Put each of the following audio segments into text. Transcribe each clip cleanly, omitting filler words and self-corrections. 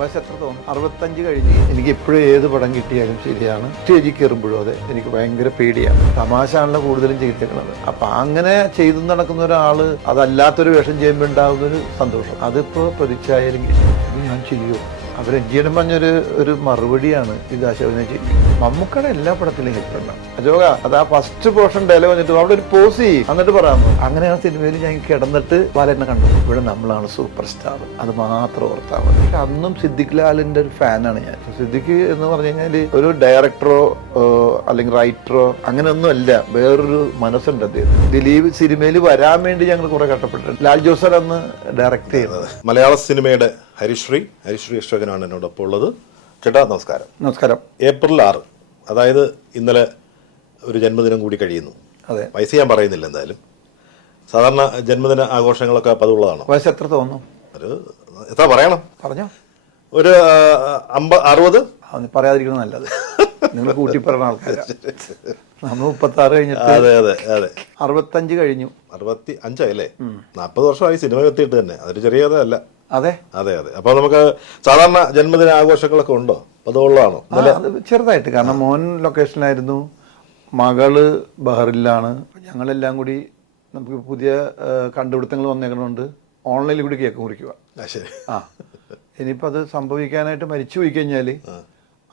വയസ്സ് എത്ര തോന്നും? 65 കഴിഞ്ഞ്. എനിക്ക് എപ്പോഴും ഏത് പടം കിട്ടിയാലും ശരിയാണ്. സ്റ്റേജിൽ കയറുമ്പോഴും അതെ, എനിക്ക് ഭയങ്കര പേടിയാണ്. തമാശ ആണല്ലോ കൂടുതലും ചെയ്തേക്കുന്നത്. അപ്പൊ അങ്ങനെ ചെയ്തു നടക്കുന്ന ഒരാൾ അതല്ലാത്തൊരു വേഷം ചെയ്യുമ്പോൾ ഉണ്ടാകുന്നൊരു സന്തോഷം, അതിപ്പോ പ്രതീക്ഷയായാലും ഇത് ഞാൻ ചെയ്യുമോ? അവരെഞ്ചിയുടെ പറഞ്ഞൊരു മറുപടിയാണ് ഇത്. അശോകനെ ചെയ്യും. മമ്മൂക്കയുടെ എല്ലാ പടത്തിലും ഹിറ്റുണ്ടാവും. അശോക അതാ ഫസ്റ്റ് പോർഷൻ ഡയലോഗ് വന്നിട്ട് അവിടെ ഒരു പോസ് ചെയ്യും, എന്നിട്ട് പറയാമോ. അങ്ങനെ ആ സിനിമയിൽ ഞാൻ കിടന്നിട്ട് ബാലനെ കണ്ടു. ഇവിടെ നമ്മളാണ് സൂപ്പർ സ്റ്റാർ, അത് മാത്രം ഓർത്താൽ മതി. അന്നും സിദ്ദിഖ് ലാലിന്റെ ഒരു ഫാനാണ് ഞാൻ. സിദ്ദിഖ് എന്ന് പറഞ്ഞു കഴിഞ്ഞാൽ ഒരു ഡയറക്ടറോ അല്ലെങ്കിൽ റൈറ്ററോ അങ്ങനെയൊന്നും അല്ല, വേറൊരു മനസ്സുണ്ട് അദ്ദേഹം. ദിലീപ് സിനിമയിൽ വരാൻ വേണ്ടി ഞങ്ങൾ കുറെ കഷ്ടപ്പെട്ടിട്ടുണ്ട്. ലാൽ ജോസർ അന്ന് ഡയറക്ട് ചെയ്യുന്നത്. മലയാള സിനിമയുടെ ഹരിശ്രീ അശോകനാണ് എന്നോടൊപ്പം ഉള്ളത്. ചേട്ടാ നമസ്കാരം. നമസ്കാരം. ഏപ്രിൽ 6, അതായത് ഇന്നലെ ഒരു ജന്മദിനം കൂടി കഴിയുന്നു. അതെ, വയസ്സ് ഞാൻ പറയുന്നില്ല. എന്തായാലും സാധാരണ ജന്മദിന ആഘോഷങ്ങളൊക്കെ പതിവുള്ളതാണോ? വയസ്സ് എത്ര തോന്നുന്നു? ഒരു എത്ര പറയണം? പറഞ്ഞോ. ഒരു 50-60. പറയാതിരിക്കുന്നത് നല്ലത്. നിങ്ങൾ കൂട്ടി പറയുന്ന ആൾക്കാരാണ്. നമ്മൾ 36 കഴിഞ്ഞിട്ട്. അതെ അതെ അതെ. 65 കഴിഞ്ഞു. 65 40 വർഷമായി സിനിമ എത്തിയിട്ട് തന്നെ. അതൊരു ചെറിയതല്ല. അതെ അതെ അതെ. അപ്പൊ നമുക്ക് സാധാരണ ജന്മദിന ആഘോഷങ്ങളൊക്കെ ഉണ്ടോ? അതുള്ളതാണോ? അത് ചെറുതായിട്ട്. കാരണം മോൻ ലൊക്കേഷനിലായിരുന്നു, മകള് ബഹറിലാണ്. ഞങ്ങളെല്ലാം കൂടി നമുക്ക് പുതിയ കണ്ടുപിടുത്തങ്ങൾ വന്നേക്കണോണ്ട് ഓൺലൈനിൽ കൂടി കേക്ക് മുറിക്കുക. ശരി. ഇനിയിപ്പോൾ അത് സംഭവിക്കാനായിട്ട് മരിച്ചു പോയി കഴിഞ്ഞാൽ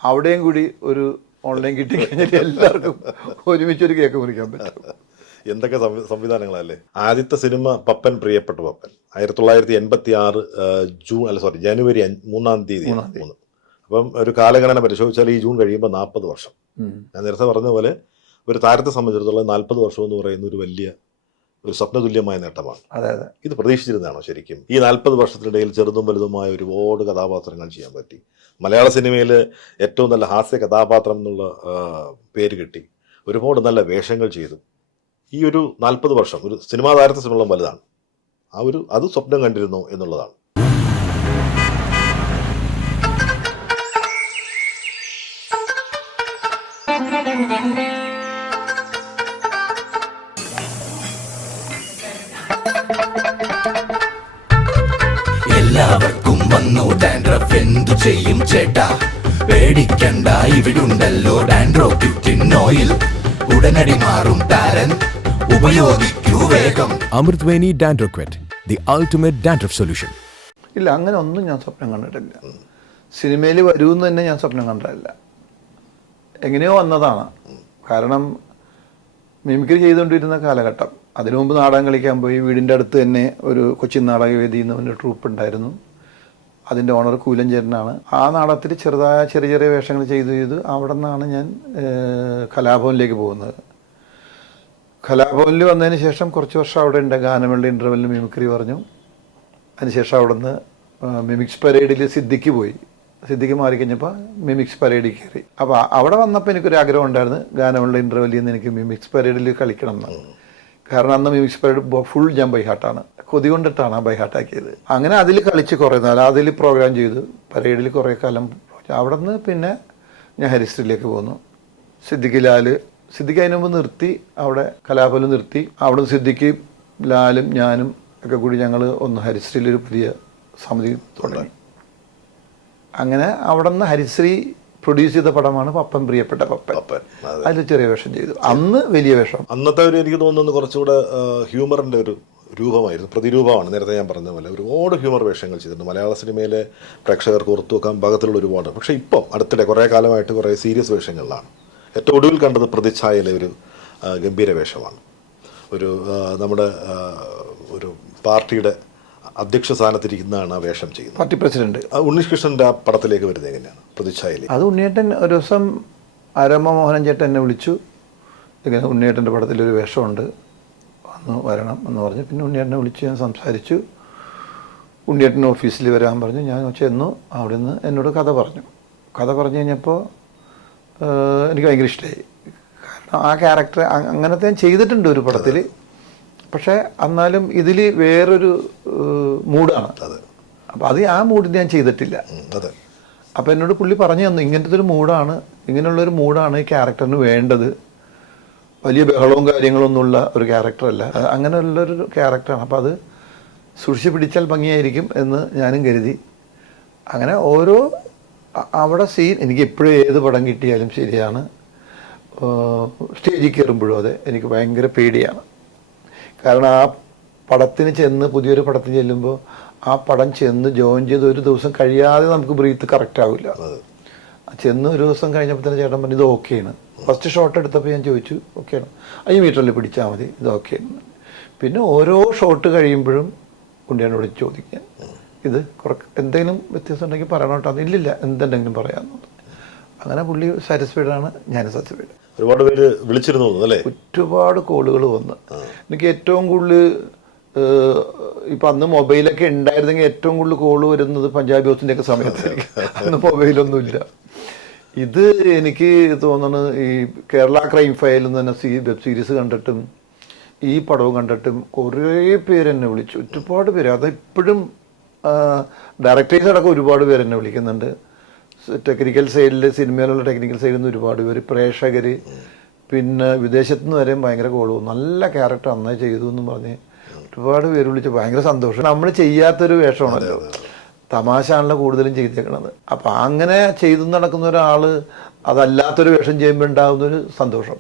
അവിടെയും കൂടി ഒരു ഓൺലൈൻ കിട്ടിക്കഴിഞ്ഞാൽ എല്ലാവർക്കും ഒരുമിച്ചൊരു കേക്ക് മുറിക്കാൻ പറ്റും. എന്തൊക്കെ സംവിധാനങ്ങളല്ലേ. ആദ്യത്തെ സിനിമ പപ്പൻ, പ്രിയപ്പെട്ട പപ്പൻ 1986 ജനുവരി 3-ാം തീയതി. അപ്പം ഒരു കാലഗണന പരിശോധിച്ചാൽ ഈ ജൂൺ കഴിയുമ്പോൾ 40 വർഷം. ഞാൻ നേരത്തെ പറഞ്ഞ പോലെ ഒരു താരത്തെ സംബന്ധിച്ചിടത്തോളം 40 വർഷം എന്ന് പറയുന്ന ഒരു വലിയ ഒരു സ്വപ്നതുല്യമായ നേട്ടമാണ്. ഇത് പ്രതീക്ഷിച്ചിരുന്നതാണോ ശരിക്കും? ഈ 40 വർഷത്തിനിടയിൽ ചെറുതും വലുതുമായ ഒരുപാട് കഥാപാത്രങ്ങൾ ചെയ്യാൻ പറ്റി. മലയാള സിനിമയിൽ ഏറ്റവും നല്ല ഹാസ്യ കഥാപാത്രം എന്നുള്ള പേര് കിട്ടി. ഒരുപാട് നല്ല വേഷങ്ങൾ ചെയ്തു. ഈ ഒരു 40 വർഷം ഒരു സിനിമാ താരത്തെ സംബന്ധിച്ചുള്ള വലുതാണ്. അത് സ്വപ്നം കണ്ടിരുന്നു എന്നുള്ളതാണ്. എല്ലാവർക്കും വന്നു ഡാൻഡ്രഫ്, എന്തു ചെയ്യും ചേട്ടാ? പേടിക്കണ്ട, ഇവിടുണ്ടല്ലോ ഡാൻഡ്രോക്വിറ്റിൻ ഓയിൽ. ഉടനടി മാറും താരൻ, ഉപയോഗിക്കൂ വേഗം. അമൃത്വേനി ഡാൻഡ്രോക്വിറ്റ്, ദി അൾട്ടിമേറ്റ് ഡാൻഡ്രഫ് സൊല്യൂഷൻ. ഇല്ല, അങ്ങനെ ഒന്നും ഞാൻ സ്വപ്നം കണ്ടിട്ടില്ല. സിനിമയിൽ വരുമെന്ന് തന്നെ ഞാൻ സ്വപ്നം കണ്ടിട്ടില്ല. എങ്ങനെയോ വന്നതാണ്. കാരണം മിമിക്രി ചെയ്തുകൊണ്ടിരുന്ന കാലഘട്ടം. അതിനു മുമ്പ് നാടകം കളിക്കാൻ പോയി. വീടിൻ്റെ അടുത്ത് തന്നെ ഒരു കൊച്ചിൻ നാടകവേദി എന്ന് പറഞ്ഞൊരു ട്രൂപ്പ് ഉണ്ടായിരുന്നു. അതിൻ്റെ ഓണർ കൂലഞ്ചേരനാണ്. ആ നാടകത്തിൽ ചെറിയ ചെറിയ വേഷങ്ങൾ ചെയ്ത് അവിടെ നിന്നാണ് ഞാൻ കലാഭവനിലേക്ക് പോകുന്നത്. കലാഭവനിൽ വന്നതിന് ശേഷം കുറച്ച് വർഷം അവിടെ ഉണ്ട്. ഗാനമേള ഇൻ്റർവെല്ലിന് മിമിക്രി പറഞ്ഞു. അതിനുശേഷം അവിടെ നിന്ന് മിമിക്സ് പരേഡിൽ സിദ്ദിഖ് പോയി. സിദ്ദിഖ് മാറിക്കഴിഞ്ഞപ്പോൾ മിമിക്സ് പരേഡിൽ കയറി. അപ്പോൾ അവിടെ വന്നപ്പോൾ എനിക്കൊരു ആഗ്രഹം ഉണ്ടായിരുന്നു, ഗാനമേള ഇൻ്റർവെല്ലിൽ നിന്ന് എനിക്ക് മിമിക്സ് പരേഡിൽ കളിക്കണം എന്ന്. കാരണം അന്ന് മ്യൂസിക് പരേഡ് ഫുൾ ഞാൻ ബൈഹാർട്ടാണ്, കൊതി കൊണ്ടിട്ടാണ് ആ ബൈഹാർട്ടാക്കിയത്. അങ്ങനെ അതിൽ കളിച്ച് കുറേ നാൾ അതിൽ പ്രോഗ്രാം ചെയ്തു. പരേഡിൽ കുറേ കാലം. അവിടെ നിന്ന് പിന്നെ ഞാൻ ഹരിശ്രീയിലേക്ക് പോന്നു. സിദ്ദിഖ് അതിന് മുമ്പ് നിർത്തി, അവിടെ കലാഭവനിൽ നിർത്തി. അവിടെ സിദ്ദിഖ് ലാലും ഞാനും ഒക്കെ കൂടി ഞങ്ങൾ ഒന്ന് ഹരിശ്രീയിലൊരു പുതിയ സമിതി തുടങ്ങി. അങ്ങനെ അവിടെ നിന്ന് ഹരിശ്രീ പ്രൊഡ്യൂസ് ചെയ്ത പടമാണ് പപ്പൻ, പ്രിയപ്പെട്ട പപ്പൻ. അതിൽ ചെറിയ വേഷം ചെയ്തു. അന്ന് വലിയ വേഷം. അന്നത്തെ ഒരു എനിക്ക് തോന്നുന്നു കുറച്ചുകൂടെ ഹ്യൂമറിൻ്റെ ഒരു രൂപമായിരുന്നു, പ്രതിരൂപമാണ്. നേരത്തെ ഞാൻ പറഞ്ഞ പോലെ ഒരുപാട് ഹ്യൂമർ വേഷങ്ങൾ ചെയ്തിട്ടുണ്ട്. മലയാള സിനിമയിലെ പ്രേക്ഷകർക്ക് ഓർത്തു വെക്കാൻ പാകത്തിലുള്ള ഒരുപാട്. പക്ഷേ ഇപ്പം അടുത്തിടെ കുറേ കാലമായിട്ട് കുറേ സീരിയസ് വേഷങ്ങളിലാണ്. ഏറ്റവും ഒടുവിൽ കണ്ടത് പ്രതിച്ഛായയിലെ ഒരു ഗംഭീര വേഷമാണ്. നമ്മുടെ ഒരു പാർട്ടിയുടെ അധ്യക്ഷ സ്ഥാനത്തിരിക്കുന്നതാണ് ആ വേഷം ചെയ്യുന്നത്. പാർട്ടി പ്രസിഡന്റ് ഉണ്ണികൃഷ്ണൻ്റെ ആ പടത്തിലേക്ക് വരുന്നത് എങ്ങനെയാണ് പ്രതിച്ഛായയിൽ? അത് ഉണ്ണിയേട്ടൻ ഒരു ദിവസം ആരോമ മോഹനൻ ചേട്ടൻ എന്നെ വിളിച്ചു. ഇങ്ങനെ ഉണ്ണിയേട്ടൻ്റെ പടത്തിലൊരു വേഷമുണ്ട്, വന്ന് വരണം എന്ന് പറഞ്ഞു. പിന്നെ ഉണ്ണിയേട്ടനെ വിളിച്ച് ഞാൻ സംസാരിച്ചു. ഉണ്ണിയേട്ടൻ ഓഫീസിൽ വരാൻ പറഞ്ഞു. ഞാൻ ചെന്നു. അവിടെ നിന്ന് എന്നോട് കഥ പറഞ്ഞു കഴിഞ്ഞപ്പോൾ എനിക്ക് ഭയങ്കര ഇഷ്ടമായി. കാരണം ആ ക്യാരക്ടർ അങ്ങനത്തെ ഞാൻ ചെയ്തിട്ടുണ്ട് ഒരു പടത്തിൽ. പക്ഷേ എന്നാലും ഇതിൽ വേറൊരു മൂഡാണ്. അപ്പോൾ ആ മൂഡ് ഞാൻ ചെയ്തിട്ടില്ല. അപ്പോൾ എന്നോട് പുള്ളി പറഞ്ഞു തന്നു, ഇങ്ങനത്തെ ഒരു മൂഡാണ്, ഇങ്ങനെയുള്ളൊരു മൂഡാണ് ഈ ക്യാരക്ടറിന് വേണ്ടത്. വലിയ ബഹളവും കാര്യങ്ങളൊന്നുമുള്ള ഒരു ക്യാരക്ടറല്ല, അങ്ങനെയുള്ളൊരു ക്യാരക്ടറാണ്. അപ്പോൾ അത് സൂക്ഷിച്ച് പിടിച്ചാൽ ഭംഗിയായിരിക്കും എന്ന് ഞാനും കരുതി. അങ്ങനെ ഓരോ അവിടെ സീൻ എനിക്ക് എപ്പോഴും ഏത് പടം കിട്ടിയാലും ശരിയാണ്, സ്റ്റേജിൽ കയറുമ്പോഴും അതെ, എനിക്ക് ഭയങ്കര പേടിയാണ്. കാരണം ആ പടത്തിന് ചെന്ന് പുതിയൊരു പടത്തിന് ചെല്ലുമ്പോൾ ആ പടം ചെന്ന് ജോയിൻ ചെയ്ത് ഒരു ദിവസം കഴിയാതെ നമുക്ക് ബ്രീത്ത് കറക്റ്റ് ആവില്ല. ചെന്ന് ഒരു ദിവസം കഴിഞ്ഞപ്പോൾ തന്നെ ചേട്ടൻ പറഞ്ഞു ഇത് ഓക്കെയാണ്. ഫസ്റ്റ് ഷോട്ട് എടുത്തപ്പോൾ ഞാൻ ചോദിച്ചു ഓക്കെയാണ്, 5 മീറ്ററിൽ പിടിച്ചാൽ മതി, ഇത് ഓക്കെയാണ്. പിന്നെ ഓരോ ഷോട്ട് കഴിയുമ്പോഴും ഉണ്ണിയാനോട് ചോദിക്കാൻ ഇത് എന്തെങ്കിലും വ്യത്യാസം ഉണ്ടെങ്കിൽ പറയണം കേട്ടോ, ഇല്ലില്ല എന്തുണ്ടെങ്കിലും പറയാമെന്നുള്ളത്. അങ്ങനെ പുള്ളി സാറ്റിസ്ഫൈഡാണ്, ഞാൻ സാറ്റിസ്ഫൈഡ്. ഒരുപാട് പേര് വിളിച്ചിരുന്നു അല്ലേ? ഒരുപാട് കോളുകൾ വന്ന്. എനിക്ക് ഏറ്റവും കൂടുതൽ ഇപ്പം അന്ന് മൊബൈലൊക്കെ ഉണ്ടായിരുന്നെങ്കിൽ ഏറ്റവും കൂടുതൽ കോള് വരുന്നത് പഞ്ചാബി ഹൗസിൻ്റെയൊക്കെ സമയത്തായിരിക്കും. അന്ന് മൊബൈലൊന്നുമില്ല. ഇത് എനിക്ക് തോന്നുന്നത് ഈ കേരള ക്രൈം ഫയൽ എന്ന് തന്നെ വെബ് സീരീസ് കണ്ടിട്ടും ഈ പടവും കണ്ടിട്ടും കുറേ പേര് എന്നെ വിളിച്ചു, ഒരുപാട് പേര്. അതിപ്പോഴും ഡയറക്ടേഴ്സ് അടക്കം ഒരുപാട് പേര് എന്നെ വിളിക്കുന്നുണ്ട്. ടെക്നിക്കൽ സൈഡിൽ, സിനിമയിലുള്ള ടെക്നിക്കൽ സൈഡിൽ നിന്ന് ഒരുപാട് പേര്, പ്രേക്ഷകർ, പിന്നെ വിദേശത്തു നിന്ന് വരെയും ഭയങ്കര കോൾ പോകും. നല്ല ക്യാരക്ടർ നന്നായി ചെയ്തു എന്നും പറഞ്ഞ് ഒരുപാട് പേര് വിളിച്ച് ഭയങ്കര സന്തോഷം. നമ്മൾ ചെയ്യാത്തൊരു വേഷമാണല്ലോ, തമാശ ആണല്ലോ കൂടുതലും ചെയ്തേക്കണത്. അപ്പം അങ്ങനെ ചെയ്തു നടക്കുന്ന ഒരാൾ അതല്ലാത്തൊരു വേഷം ചെയ്യുമ്പോൾ ഉണ്ടാകുന്നൊരു സന്തോഷം,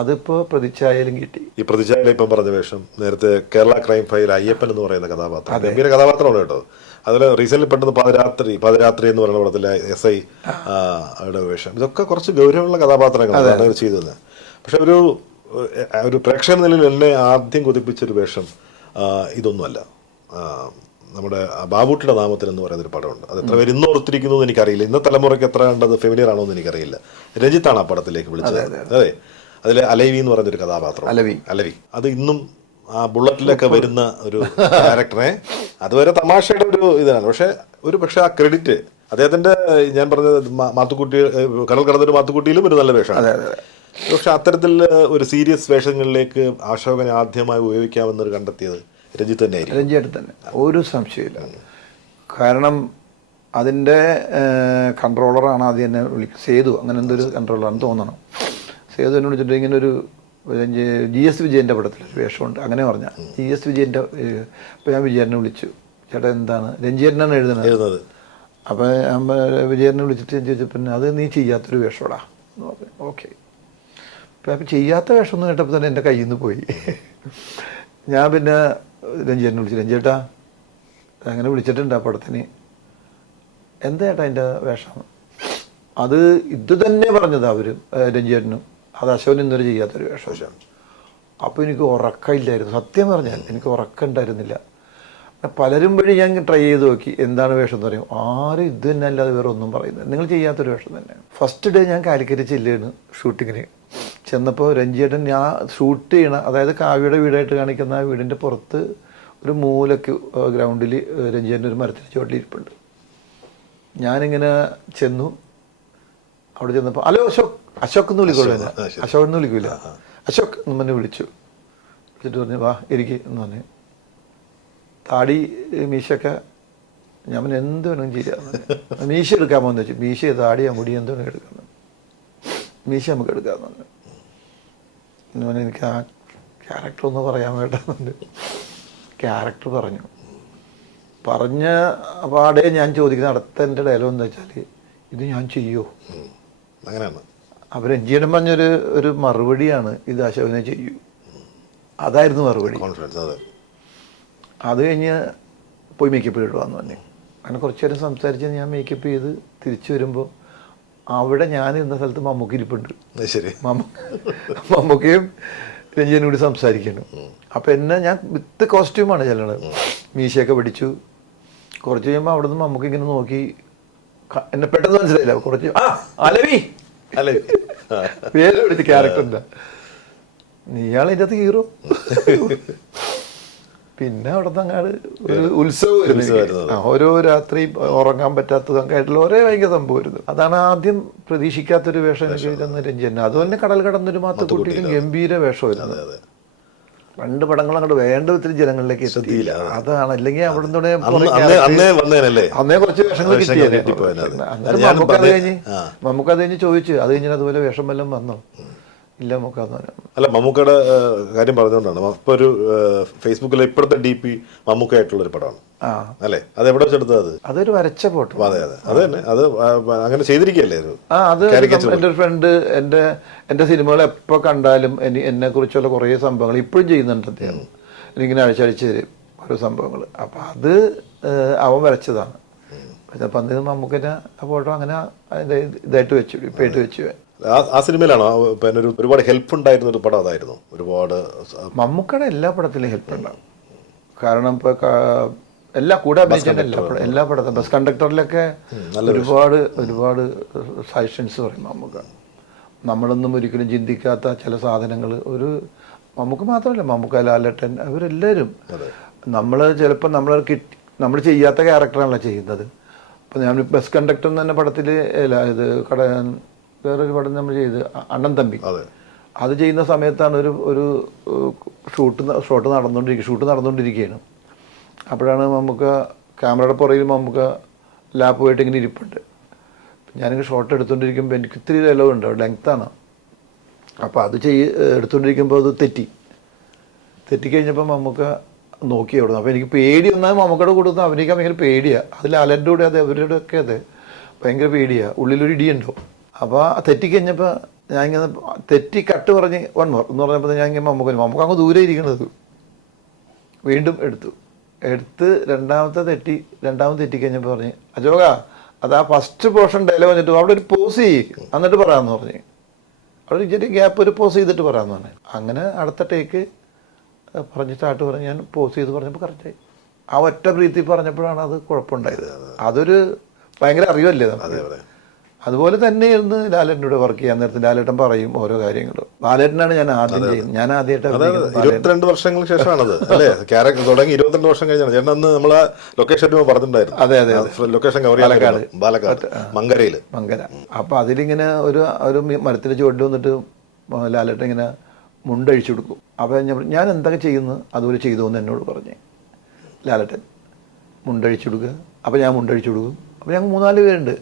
അതിപ്പോൾ പ്രതിച്ഛായയിലും കിട്ടി. ഈ പ്രതിച്ഛായയിൽ ഇപ്പം പറഞ്ഞ വേഷം നേരത്തെ കേരള ക്രൈം ഫയൽ അയ്യപ്പൻ എന്ന് പറയുന്ന കഥാപാത്രം, ഗംഭീര കഥാപാത്രമാണ് കേട്ടോ. അതിൽ റീസെന്റ് പെട്ടെന്ന് പാതിരാത്രി എന്ന് പറയുന്ന പടത്തിലെ SI യുടെ വേഷം, ഇതൊക്കെ കുറച്ച് ഗൗരവമുള്ള കഥാപാത്രങ്ങളാണ് ചെയ്തത്. പക്ഷെ ഒരു പ്രേക്ഷക നിലയിൽ എന്നെ ആദ്യം കൊതിപ്പിച്ചൊരു വേഷം ഇതൊന്നുമല്ല. നമ്മുടെ ബാബുട്ടിയുടെ നാമത്തിൽ എന്ന് പറയുന്നൊരു പടമുണ്ട്. അത് എത്ര പേര് ഇന്ന് ഓർത്തിരിക്കുന്നു എന്ന് എനിക്കറിയില്ല, ഇന്ന തലമുറയ്ക്ക് എത്ര കണ്ടത് ഫെമിലിയർ ആണോ എന്ന് എനിക്കറിയില്ല. രഞ്ജിത്താണ് ആ പടത്തിലേക്ക് വിളിച്ചത്. അതെ, അതിൽ അലവി എന്ന് പറയുന്നൊരു കഥാപാത്രം, അലവി, അത് ഇന്നും ആ ബുള്ളറ്റിലൊക്കെ വരുന്ന ഒരു ക്യാരക്ടറെ, അതുവരെ തമാശയുടെ ഒരു ഇതാണ്. പക്ഷെ ആ ക്രെഡിറ്റ് അദ്ദേഹത്തിന്റെ, ഞാൻ പറഞ്ഞത് മാത്തുക്കുട്ടി, കടൽ കടന്നൊരു മാത്തുക്കുട്ടിയിലും ഒരു നല്ല വേഷമാണ്. പക്ഷെ അത്തരത്തിൽ ഒരു സീരിയസ് വേഷങ്ങളിലേക്ക് അശോകനെ ആദ്യമായി ഉപയോഗിക്കാമെന്നൊരു കണ്ടെത്തിയത് രഞ്ജിത്ത് തന്നെയായിരിക്കും. രഞ്ജിത്ത് തന്നെ, ഒരു സംശയമില്ല. കാരണം അതിൻ്റെ കൺട്രോളറാണ് ആദ്യം എന്നെ സേതു, അങ്ങനെ എന്തൊരു കൺട്രോളറാണെന്ന് തോന്നണം. സേതു എന്നെ വിളിച്ചിട്ട് ഇങ്ങനെ ഒരു GS വിജയൻ്റെ പടത്തിലൊരു വേഷമുണ്ട്, അങ്ങനെ പറഞ്ഞാൽ GS വിജയൻ്റെ. അപ്പോൾ ഞാൻ വിജയനെ വിളിച്ചു, ചേട്ടാ എന്താണ്, രഞ്ജിയനാണ് എഴുതുന്നത്. അപ്പോൾ വിജയനെ വിളിച്ചിട്ട് ഞാൻ ചോദിച്ചു, പിന്നെ അത് നീ ചെയ്യാത്തൊരു വേഷമാടാ എന്ന് പറഞ്ഞു. ഓക്കെ. അപ്പം ചെയ്യാത്ത വേഷമൊന്നും കേട്ടപ്പോൾ തന്നെ എൻ്റെ കയ്യിൽ നിന്ന് പോയി. ഞാൻ പിന്നെ രഞ്ജിയനെ വിളിച്ചു, രഞ്ജിയേട്ടാ അങ്ങനെ വിളിച്ചിട്ടുണ്ട് ആ പടത്തിന്, എന്താ ചേട്ടാ അതിൻ്റെ വേഷം? അത് ഇത് തന്നെ പറഞ്ഞത് അവരും രഞ്ജിയേട്ടനും, അത് അശോകൻ ഇന്നുവരെ ചെയ്യാത്തൊരു വേഷം. അപ്പോൾ എനിക്ക് ഉറക്കമില്ലായിരുന്നു, സത്യം പറഞ്ഞാൽ എനിക്ക് ഉറക്കം ഉണ്ടായിരുന്നില്ല. പലരും വഴി ഞാൻ ട്രൈ ചെയ്ത് നോക്കി എന്താണ് വേഷം എന്ന് പറയും, ആരും ഇത് തന്നെ അല്ലാതെ വേറെ ഒന്നും പറയുന്നത്, നിങ്ങൾ ചെയ്യാത്തൊരു വേഷം തന്നെ. ഫസ്റ്റ് ഡേ ഞാൻ കാലിക്കറ്റ് ചെല്ലുകയാണ് ഷൂട്ടിങ്ങിന്. ചെന്നപ്പോൾ രഞ്ജിയേട്ടൻ ഞാൻ ഷൂട്ട് ചെയ്യണ, അതായത് കാവ്യയുടെ വീടായിട്ട് കാണിക്കുന്ന ആ വീടിൻ്റെ പുറത്ത് ഒരു മൂലക്ക് ഗ്രൗണ്ടിൽ രഞ്ജിയേട്ടൻ ഒരു മരത്തിന് ചുവട്ടിലിരിപ്പുണ്ട്. ഞാനിങ്ങനെ ചെന്നു, അവിടെ ചെന്നപ്പോൾ ഹലോ അശോക് എന്ന് വിളിക്കുള്ളൂ, എന്നെ അശോക് എന്ന് വിളിക്കൂല, അശോക് എന്ന് പറഞ്ഞ് വിളിച്ചു. വിളിച്ചിട്ട് പറഞ്ഞു വാ ഇരിക്ക് എന്ന് പറഞ്ഞു. താടി മീശയൊക്കെ, ഞാൻ പറഞ്ഞു എന്ത് വേണമെങ്കിലും ചെയ്യാമെന്ന്. മീശ എടുക്കാമോ എന്ന് വെച്ചു. മീശ താടിയാ മുടി എന്ത് വേണമെങ്കിൽ എടുക്കാമെന്ന്. മീശ നമുക്ക് എടുക്കാമെന്ന് പറഞ്ഞു. എന്ന് പറഞ്ഞാൽ എനിക്ക് ആ ക്യാരക്ടർ ഒന്ന് പറയാൻ വേണ്ടെന്നുണ്ട്. ക്യാരക്ടർ പറഞ്ഞ പാടെ ഞാൻ ചോദിക്കുന്ന അടുത്ത എൻ്റെ ഡയലോഗ് എന്താ വെച്ചാൽ, ഇത് ഞാൻ ചെയ്യുമോ അങ്ങനെയാണ്. അപ്പോൾ രഞ്ജിയേട്ടൻ പറഞ്ഞൊരു മറുപടിയാണ്, ഇത് അശോകനെ ചെയ്യൂ. അതായിരുന്നു മറുപടി. അത് കഴിഞ്ഞ് പോയി മേക്കപ്പ് ഇടുവാന്ന് പറഞ്ഞു. അങ്ങനെ കുറച്ച് നേരം സംസാരിച്ച് ഞാൻ മേക്കപ്പ് ചെയ്ത് തിരിച്ചു വരുമ്പോൾ അവിടെ ഞാൻ ഇരുന്ന സ്ഥലത്ത് മമ്മൂക്കി ഇരിപ്പുണ്ട്. ശരി, മമ്മൂക്കയും രഞ്ജിയനും കൂടി സംസാരിക്കുന്നു. അപ്പം എന്നെ ഞാൻ വിത്ത് കോസ്റ്റ്യൂമാണ് ചെല്ലണത്, മീശയൊക്കെ പിടിച്ചു. കുറച്ച് കഴിയുമ്പോൾ അവിടെ നിന്ന് മമ്മൂക്കി ഇങ്ങനെ നോക്കി, എന്നെ പെട്ടെന്ന് മനസ്സിലായില്ല. കുറച്ച് അലവി പേര് വിളിച്ച് ക്യാരക്ടർ എന്താ, നീയാൾ ഇതിൻ്റെ അകത്ത് ഹീറോ. പിന്നെ അവിടെ നിന്ന് അങ്ങാട് ഒരു ഉത്സവം, ഓരോ രാത്രി ഉറങ്ങാൻ പറ്റാത്തതൊക്കെ ആയിട്ടുള്ള ഒരേ ഭയങ്കര സംഭവമായിരുന്നു. അതാണ് ആദ്യം പ്രതീക്ഷിക്കാത്തൊരു വേഷം എനിക്ക് തന്ന രഞ്ജൻ. അതുപോലെ കടൽ കടന്നൊരു മാത്തുക്കുട്ടിയിലും ഗംഭീര വേഷമായിരുന്നു. 2 പടങ്ങൾ അങ്ങോട്ട് വേണ്ട ഒത്തിരി ജനങ്ങളിലേക്ക് എത്തിയില്ല. അതാണ്, അല്ലെങ്കിൽ അവിടെ നിന്ന് അന്നേ കുറച്ച് വേഷങ്ങൾ കിട്ടിയായിരുന്നു. നമുക്കത് കഴിഞ്ഞ് ചോദിച്ചു, അത് കഴിഞ്ഞാൽ അതുപോലെ വേഷം വല്ലതും വന്നോ? ഇല്ല മമ്മൂക്കാന്ന് പറയാം. അല്ല, മമ്മൂക്കയുടെ കാര്യം പറഞ്ഞുകൊണ്ടാണ്. ഇപ്പോൾ ഒരു ഫേസ്ബുക്കിലെ ഇപ്പോഴത്തെ DP മമ്മൂക്കായിട്ടുള്ളൊരു പടമാണ് ആ അല്ലേ? അത് എവിടെ വെച്ചെടുത്തത്? അത് അതൊരു വരച്ച ഫോട്ടോ. അതെ അത് തന്നെ. അത് അങ്ങനെ ചെയ്തിരിക്കുകയല്ലേ? അത് എൻ്റെ ഒരു ഫ്രണ്ട് എൻ്റെ സിനിമകൾ എപ്പോൾ കണ്ടാലും എന്നെ കുറിച്ചുള്ള കുറേ സംഭവങ്ങൾ ഇപ്പോഴും ചെയ്യുന്നുണ്ട് അദ്ദേഹം. എനിക്കിങ്ങനെ അഴിച്ചഴിച്ച് തരും ഓരോ സംഭവങ്ങൾ. അപ്പം അത് അവൻ വരച്ചതാണ്. അപ്പം അന്ന് മമ്മൂക്കനെ ആ ഫോട്ടോ അങ്ങനെ അതിൻ്റെ ഇതായിട്ട് വെച്ചു, ഇപ്പായിട്ട് വെച്ചു. ആ സിനിമയിലാണോ പിന്നെ ഒരുപാട് ഹെൽപ്പ് ഉണ്ടായിരുന്ന ഒരു പടം അതായിരുന്നു? ഒരുപാട് മമ്മൂക്കയുടെ എല്ലാ പടത്തിലും ഹെൽപ്പ് ഉണ്ടാവും. കാരണം ഇപ്പോൾ എല്ലാ കൂടെ അഭിനയിച്ചാൽ എല്ലാ പടത്തും ബസ് കണ്ടക്ടറിലൊക്കെ ഒരുപാട് സജഷൻസ് പറയും മമ്മൂക്ക. നമ്മളൊന്നും ഒരിക്കലും ചിന്തിക്കാത്ത ചില സാധനങ്ങൾ മമ്മൂക്ക മാത്രമല്ല, മമ്മൂക്ക, ലാലേട്ടൻ, അവരെല്ലാവരും നമ്മൾ ചിലപ്പോൾ നമ്മൾ ചെയ്യാത്ത ക്യാരക്ടറാണല്ലോ ചെയ്യുന്നത്. അപ്പോൾ ഞാൻ ബസ് കണ്ടക്ടർ എന്ന് തന്നെ പടത്തിൽ ഇത് വേറൊരു പടം നമ്മൾ ചെയ്ത് അണ്ണൻ തമ്പി, അത് ചെയ്യുന്ന സമയത്താണ് ഒരു ഷൂട്ട് നടന്നുകൊണ്ടിരിക്കുകയാണ്. അപ്പോഴാണ് നമുക്ക് ക്യാമറയുടെ പുറകിൽ നമുക്ക് ലാപ്പ് പോയിട്ട് ഇങ്ങനെ ഇരിപ്പുണ്ട്. ഞാനിങ്ങനെ ഷോട്ട് എടുത്തുകൊണ്ടിരിക്കുമ്പോൾ എനിക്ക് ഇത്തിരി ഡയലോഗുണ്ട്, ലെങ്ത്താണ്. അപ്പോൾ അത് എടുത്തുകൊണ്ടിരിക്കുമ്പോൾ അത് തെറ്റിക്കഴിഞ്ഞപ്പോൾ നമുക്ക് നോക്കി അവിടെ. അപ്പോൾ എനിക്ക് പേടി വന്നാൽ മമ്മൂക്കയുടെ കൂടെ ഒന്ന് അഭിനയിക്കാൻ ഭയങ്കര പേടിയാണ്. അതിൽ അലൻ്റെ കൂടെ അതെ അവരുടെ ഒക്കെ അതെ ഭയങ്കര പേടിയാണ്, ഉള്ളിലൊരു ഇടിയുണ്ടോ. അപ്പോൾ തെറ്റിക്കഴിഞ്ഞപ്പോൾ ഞാൻ ഇങ്ങനെ തെറ്റി കട്ട് പറഞ്ഞ് വൺ മോർ എന്ന് പറഞ്ഞപ്പോൾ ഞാൻ ഇങ്ങനെ മമ്മൂക്ക അങ്ങ് ദൂരെ ഇരിക്കണത് വീണ്ടും എടുത്ത് രണ്ടാമത് തെറ്റിക്കഴിഞ്ഞപ്പോൾ പറഞ്ഞ് അജോക അത് ആ ഫസ്റ്റ് പോർഷൻ ഡയലോഗ് വന്നിട്ട് അവിടെ ഒരു പോസ് ചെയ്യും എന്നിട്ട് പറയാമെന്ന് പറഞ്ഞ് അവിടെ ഇച്ചിരി ഗ്യാപ്പ് ഒരു പോസ് ചെയ്തിട്ട് പറയാമെന്ന് പറഞ്ഞു. അങ്ങനെ അടുത്ത ടേക്ക് പറഞ്ഞ് സ്റ്റാർട്ട് പറഞ്ഞ് ഞാൻ പോസ് ചെയ്ത് പറഞ്ഞപ്പോൾ കറക്റ്റായി. ആ ഒറ്റ ബ്രീത്തിൽ പറഞ്ഞപ്പോഴാണ് അത് കുഴപ്പമുണ്ടായത്. അതൊരു ഭയങ്കര അറിവല്ലേ നമുക്ക്. അതുപോലെ തന്നെയായിരുന്നു ലാലേട്ടൻ്റെ കൂടെ വർക്ക് ചെയ്യാൻ നേരത്തെ. ലാലേട്ടൻ പറയും ഓരോ കാര്യങ്ങളും. ലാലേട്ടനാണ് ഞാൻ ആദ്യം ചെയ്യുന്നത്. ഞാൻ ആദ്യമായിട്ട് 22 വർഷങ്ങൾക്ക് ശേഷമാണത് അല്ലേ? ക്യാരക്ടർ തുടങ്ങി 22 വർഷം കഴിഞ്ഞാണ്. ചേട്ടൻ അന്ന് നമ്മളെ ലൊക്കേഷൻ പറഞ്ഞിട്ടുണ്ടായിരുന്നു. അതെ ലൊക്കേഷൻ പാലക്കാട് മങ്കര. അപ്പൊ അതിലിങ്ങനെ ഒരു മരത്തിൽ ചുവട്ട് വന്നിട്ട് ലാലേട്ടൻ ഇങ്ങനെ മുണ്ടഴിച്ചു കൊടുക്കും. അപ്പൊ ഞാൻ എന്തൊക്കെ ചെയ്യുന്നു അതുപോലെ ചെയ്തു എന്ന് എന്നോട് പറഞ്ഞേ ലാലേട്ടൻ. മുണ്ടഴിച്ചു കൊടുക്കുക. അപ്പൊ ഞാൻ മുണ്ടഴിച്ചു കൊടുക്കും. അപ്പൊ ഞങ്ങൾ 3-4 പേരുണ്ട്.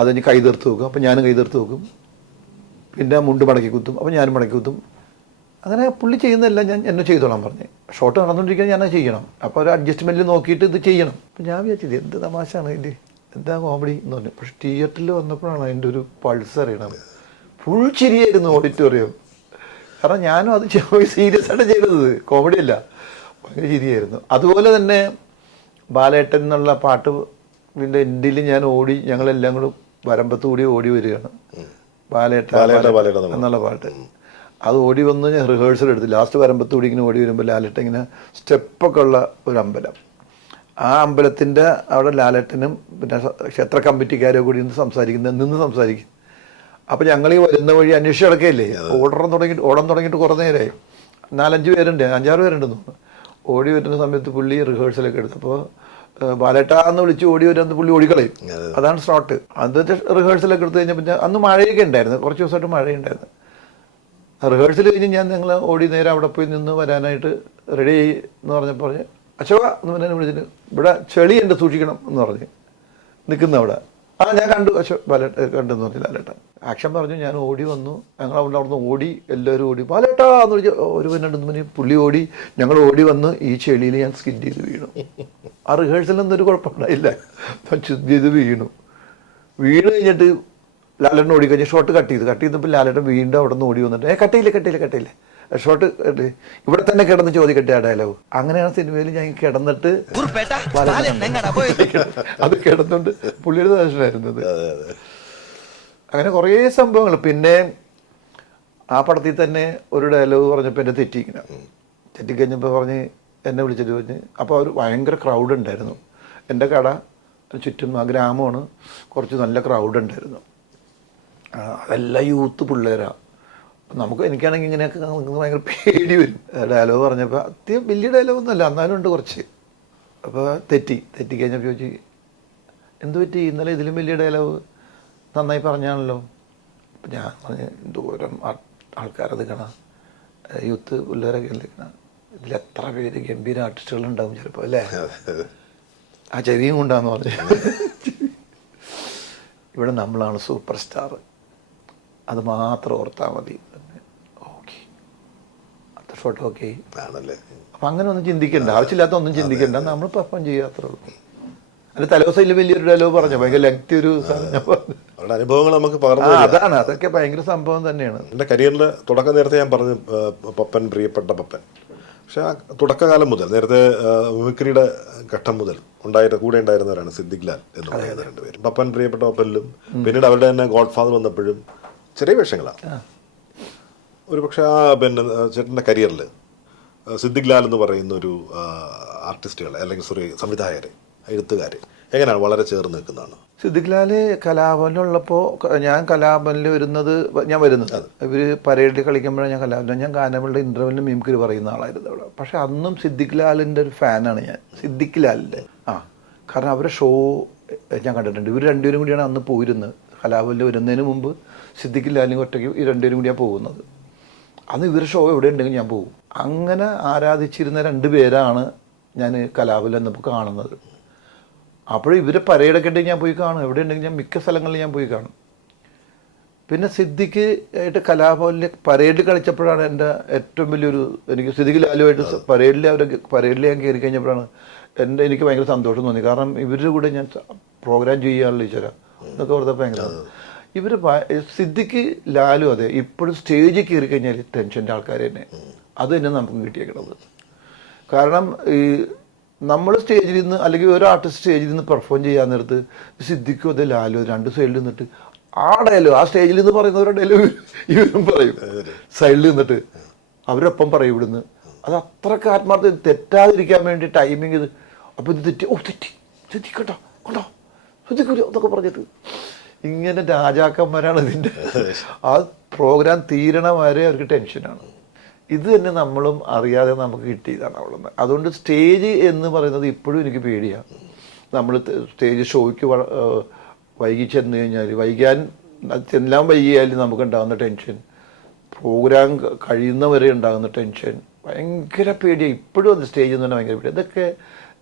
അതിന് കൈതീർത്ത് വെക്കും. അപ്പം ഞാനും കൈതീർത്ത് വെക്കും. പിന്നെ മുണ്ട് മടക്കി കുത്തും. അപ്പം ഞാനും മടക്കി കുത്തും. അങ്ങനെ പുള്ളി ചെയ്യുന്നതെല്ലാം എന്നെ ചെയ്തോളാൻ പറഞ്ഞ്. ഷോട്ട് നടന്നുകൊണ്ടിരിക്കാൻ ഞാനത് ചെയ്യണം. അപ്പോൾ ഒരു അഡ്ജസ്റ്റ്മെൻറ്റിൽ നോക്കിയിട്ട് ഇത് ചെയ്യണം. അപ്പം ഞാൻ വിചാരിച്ചത് എന്ത് തമാശയാണ് ഇതിൽ, എന്താ കോമഡി എന്ന് പറഞ്ഞു. പക്ഷെ തിയേറ്ററിൽ വന്നപ്പോഴാണ് അതിൻ്റെ ഒരു പൾസ് അറിയണത്. ഫുൾ ചിരിയായിരുന്നു ഓഡിറ്റോറിയം. കാരണം ഞാനും അത് സീരിയസ് ആയിട്ട് ചെയ്തത്, കോമഡി അല്ല, ഭയങ്കര ചിരിയായിരുന്നു. അതുപോലെ തന്നെ ബാലേട്ടൻ എന്നുള്ള പാട്ട് ഇതിൻ്റെ എൻഡിൽ ഞാൻ ഞങ്ങളെല്ലാം കൂടെ വരമ്പത്ത് കൂടി ഓടി വരികയാണ്. ബാലേട്ട എന്നുള്ള പാട്ട്. അത് ഓടി വന്ന് ഞാൻ റിഹേഴ്സൽ എടുത്തു. ലാസ്റ്റ് വരമ്പത്ത് കൂടി ഇങ്ങനെ ഓടി വരുമ്പോൾ ലാലേട്ടൻ ഇങ്ങനെ സ്റ്റെപ്പൊക്കെ ഉള്ള ഒരു അമ്പലം. ആ അമ്പലത്തിൻ്റെ അവിടെ ലാലേട്ടനും പിന്നെ ക്ഷേത്ര കമ്മിറ്റിക്കാരോ കൂടി നിന്ന് സംസാരിക്കും. അപ്പോൾ ഞങ്ങൾ ഈ വരുന്ന വഴി അന്വേഷിച്ച് കിടക്കുകയല്ലേ. ഓടാൻ തുടങ്ങിയിട്ട് കുറേ നേരമായി. 4-5 പേരുണ്ട്, 5-6 പേരുണ്ടെന്ന് തോന്നുന്നു. ഓടി വരുന്ന സമയത്ത് പുള്ളി റിഹേഴ്സലൊക്കെ എടുത്തപ്പോൾ ബാലേട്ടാന്ന് വിളിച്ച് ഓടി വരുന്നത് പുള്ളി ഓടിക്കളയും. അതാണ് ഷോട്ട്. അന്നത്തെ റിഹേഴ്സലൊക്കെ എടുത്തു കഴിഞ്ഞാൽ പിന്നെ അന്ന് മഴയൊക്കെ ഉണ്ടായിരുന്നു, കുറച്ച് ദിവസമായിട്ട് മഴയുണ്ടായിരുന്നു. റിഹേഴ്സൽ കഴിഞ്ഞ് ഞാൻ ഞങ്ങൾ ഓടി നേരെ അവിടെ പോയി നിന്ന് വരാനായിട്ട് റെഡി എന്ന് പറഞ്ഞപ്പോൾ അശോക എന്ന് പറഞ്ഞാൽ വിളിച്ചിട്ട് ഇവിടെ ചെളിയുണ്ട് സൂക്ഷിക്കണം എന്ന് പറഞ്ഞ് നിൽക്കുന്ന അവിടെ. ഞാൻ കണ്ടു കണ്ടെന്ന് പറഞ്ഞു ലാലേട്ടൻ. ആക്ഷൻ പറഞ്ഞു. ഞാൻ ഓടി വന്നു. ഞങ്ങൾ അവിടുന്ന് ഓടി, എല്ലാവരും ഓടി ബാലേട്ടാ എന്ന് വിളിച്ച് ഒരു 2 പുള്ളി ഓടി. ഞങ്ങൾ ഓടി വന്ന് ഈ ചെളിയിൽ ഞാൻ സ്കിഡ് ചെയ്ത് വീണു. ആ റിഹേഴ്സലൊന്നും ഒരു കുഴപ്പമുണ്ടായില്ല. സ്കിഡ് ചെയ്ത് വീണു കഴിഞ്ഞിട്ട് ലാലേട്ടൻ ഓടിക്കഴിഞ്ഞ് ഷോട്ട് കട്ട് ചെയ്തപ്പോൾ ലാലേട്ടൻ വീണ്ടും അവിടെ നിന്ന് ഓടി വന്നിട്ട് കട്ടിയില്ലേ ഷോട്ട് ഇവിടെ തന്നെ കിടന്ന് ചോദിക്കട്ടെ ആ ഡയലോഗ്. അങ്ങനെയാണ് സിനിമയിൽ ഞാൻ കിടന്നിട്ട് അത് കിടന്നുകൊണ്ട് പുള്ളിയുടെ ദർശനമായിരുന്നത്. അങ്ങനെ കുറേ സംഭവങ്ങൾ. പിന്നെ ആ പടത്തിൽ തന്നെ ഒരു ഡയലോഗ് പറഞ്ഞപ്പോൾ എൻ്റെ തെറ്റിക്കഴിഞ്ഞപ്പോൾ പറഞ്ഞ് എന്നെ വിളിച്ചിട്ട് പറഞ്ഞ്. അപ്പോൾ അവർ ഭയങ്കര ക്രൗഡ് ഉണ്ടായിരുന്നു. എൻ്റെ കട ചുറ്റും ആ ഗ്രാമമാണ്, കുറച്ച് നല്ല ക്രൗഡ് ഉണ്ടായിരുന്നു. അതെല്ലാം യൂത്ത് പിള്ളേരാണ്. എനിക്കാണെങ്കിൽ ഇങ്ങനെയൊക്കെ ഭയങ്കര പേടി വരും. ഡയലോഗ് പറഞ്ഞപ്പോൾ അത്യം വലിയ ഡയലോഗൊന്നുമല്ല, എന്നാലും ഉണ്ട് കുറച്ച്. അപ്പോൾ തെറ്റിക്കഴിഞ്ഞപ്പോൾ ചോദിച്ചു എന്ത് പറ്റി, ഇന്നലെ ഇതിലും വലിയ ഡയലോഗ് നന്നായി പറഞ്ഞാണല്ലോ. അപ്പം ഞാൻ പറഞ്ഞ് ദൂരം ആൾക്കാരത് കാണാം, യൂത്ത് പിള്ളേരൊക്കെ അല്ലേ കാണാം, ഇതിലെത്ര പേര് ഗംഭീര ആർട്ടിസ്റ്റുകളുണ്ടാവും ചിലപ്പോൾ അല്ലേ, ആ ചെവിയും കൊണ്ടാന്ന് പറഞ്ഞു. ഇവിടെ നമ്മളാണ് സൂപ്പർ സ്റ്റാർ, അത് മാത്രം ഓർത്താൽ മതി. ഓക്കെ, അടുത്ത ഷോട്ട് ഓക്കെ ആണല്ലേ. അപ്പം അങ്ങനെ ഒന്നും ചിന്തിക്കണ്ട, ആവശ്യമില്ലാത്ത ഒന്നും ചിന്തിക്കണ്ട, നമ്മൾ പെർഫോം ചെയ്യുക, അത്രേ ഉള്ളൂ. അതിൻ്റെ തലേദിവസം വലിയൊരു ഡയലോഗ് പറഞ്ഞു, ഭയങ്കര ലെങ്തി ഒരു സാധനം പറഞ്ഞു. അവരുടെ അനുഭവങ്ങൾ നമുക്ക് പകർന്നു. അതാണ്, അതൊക്കെ ഭയങ്കര സംഭവം തന്നെയാണ്. എൻ്റെ കരിയറിൻ്റെ തുടക്കം നേരത്തെ ഞാൻ പറഞ്ഞു, പപ്പൻ, പ്രിയപ്പെട്ട പപ്പൻ. പക്ഷെ ആ തുടക്കകാലം മുതൽ, നേരത്തെ മിമിക്രിയുടെ ഘട്ടം മുതൽ കൂടെ ഉണ്ടായിരുന്നവരാണ് സിദ്ദിഖ് ലാൽ എന്ന് പറയുന്ന രണ്ടുപേരും. പപ്പൻ, പ്രിയപ്പെട്ട പപ്പനിലും പിന്നീട് അവരുടെ തന്നെ ഗോഡ് ഫാദർ വന്നപ്പോഴും ചെറിയ വേഷങ്ങളാണ്. ഒരു പക്ഷേ ആ പിന്നെ ചേട്ടൻ്റെ കരിയറിൽ സിദ്ദിഖ് ലാൽ എന്ന് പറയുന്ന ഒരു ആർട്ടിസ്റ്റുകൾ, അല്ലെങ്കിൽ സംവിധായകർ, എഴുത്തുകാർ എങ്ങനെയാണ് വളരെ ചേർന്ന് നിൽക്കുന്നതാണ്? സിദ്ദിഖ് ലാൽ കലാഭവനിലുള്ളപ്പോൾ ഞാൻ കലാഭവനിൽ വരുന്നത് ഇവർ പരേഡിൽ കളിക്കുമ്പോഴാണ് ഞാൻ കലാഭവനിൽ, ഞാൻ ഗാനമേളയുടെ ഇൻ്റർവെല്ലിൽ മിമിക്രി പറയുന്ന ആളായിരുന്നു അവിടെ. പക്ഷെ അന്നും സിദ്ദിഖ് ലാലിൻ്റെ ഒരു ഫാനാണ് ഞാൻ, സിദ്ദിഖ് ലാലിൻ്റെ. കാരണം അവരുടെ ഷോ ഞാൻ കണ്ടിട്ടുണ്ട്. ഇവർ രണ്ടുപേരും കൂടിയാണ് അന്ന് പോയിരുന്നത്. കലാഭവനിൽ വരുന്നതിന് മുമ്പ് സിദ്ദിഖ് ലാലിന് ഒറ്റയ്ക്ക് ഈ രണ്ടുപേരും കൂടിയാണ് പോകുന്നത്. അന്ന് ഇവരുടെ ഷോ എവിടെ ഉണ്ടെങ്കിൽ ഞാൻ പോകും. അങ്ങനെ ആരാധിച്ചിരുന്ന രണ്ടുപേരാണ് ഞാൻ കലാഭവനിൽ എന്നപ്പോൾ കാണുന്നത്. അപ്പോഴും ഇവരെ പരേഡൊക്കെ ഉണ്ടെങ്കിൽ ഞാൻ പോയി കാണും, എവിടെ ഉണ്ടെങ്കിൽ ഞാൻ മിക്ക സ്ഥലങ്ങളിൽ ഞാൻ പോയി കാണും. പിന്നെ സിദ്ദിഖ് ആയിട്ട് കലാഭവനിൽ പരേഡിൽ കളിച്ചപ്പോഴാണ് എൻ്റെ ഏറ്റവും വലിയൊരു, എനിക്ക് സിദ്ദിഖ് ലാലുമായിട്ട് പരേഡിൽ ഞാൻ കയറി കഴിഞ്ഞപ്പോഴാണ് എനിക്ക് ഭയങ്കര സന്തോഷം തോന്നി. കാരണം ഇവരുടെ കൂടെ ഞാൻ പ്രോഗ്രാം ചെയ്യാനുള്ള ഈശ്വര എന്നൊക്കെ ഓർത്തപ്പോൾ ഭയങ്കര ഇവർ സിദ്ദിഖ് ലാലും അതെ ഇപ്പോഴും സ്റ്റേജിൽ കയറി കഴിഞ്ഞാൽ ടെൻഷൻ്റെ ആൾക്കാർ തന്നെ, അത് തന്നെ നമുക്ക് കിട്ടിയേക്കണത്. കാരണം ഈ നമ്മൾ സ്റ്റേജിൽ നിന്ന്, അല്ലെങ്കിൽ ഒരു ആർട്ടിസ്റ്റ് സ്റ്റേജിൽ നിന്ന് പെർഫോം ചെയ്യാൻ നേരത്ത് സിദ്ദിഖും അതെ ലാലും രണ്ട് സൈഡിൽ നിന്നിട്ട് ആ ഡയലോഗ്, ആ സ്റ്റേജിൽ നിന്ന് പറയുന്നവരുടെ ഡയലോഗ് ഇവരും പറയും സൈഡിൽ നിന്നിട്ട്, അവരൊപ്പം പറയും ഇവിടുന്ന്. അത് അത്രക്ക് ആത്മാർത്ഥ, തെറ്റാതിരിക്കാൻ വേണ്ടി ടൈമിങ് ഇത്. അപ്പോൾ ഇത് തെറ്റി ശ്രദ്ധിക്കട്ടോ കണ്ടോ ശ്രദ്ധിക്കൂല എന്നൊക്കെ പറഞ്ഞിട്ട് ഇങ്ങനെ രാജാക്കന്മാരാണ് ഇതിൻ്റെ. ആ പ്രോഗ്രാം തീരണ വരെ അവർക്ക് ടെൻഷനാണ്. ഇത് തന്നെ നമ്മളും അറിയാതെ നമുക്ക് കിട്ടിയതാണ് അവിടെ നിന്ന്. അതുകൊണ്ട് സ്റ്റേജ് എന്ന് പറയുന്നത് ഇപ്പോഴും എനിക്ക് പേടിയാണ്. നമ്മൾ സ്റ്റേജ് ഷോയ്ക്ക് വൈകി ചെന്ന് കഴിഞ്ഞാൽ ചെല്ലാൻ വൈകിയാൽ നമുക്കുണ്ടാകുന്ന ടെൻഷൻ, പ്രോഗ്രാം കഴിയുന്നവരെ ഉണ്ടാകുന്ന ടെൻഷൻ, ഭയങ്കര പേടിയാണ് ഇപ്പോഴും. അത് സ്റ്റേജിൽ നിന്ന് തന്നെ ഭയങ്കര പേടി. ഇതൊക്കെ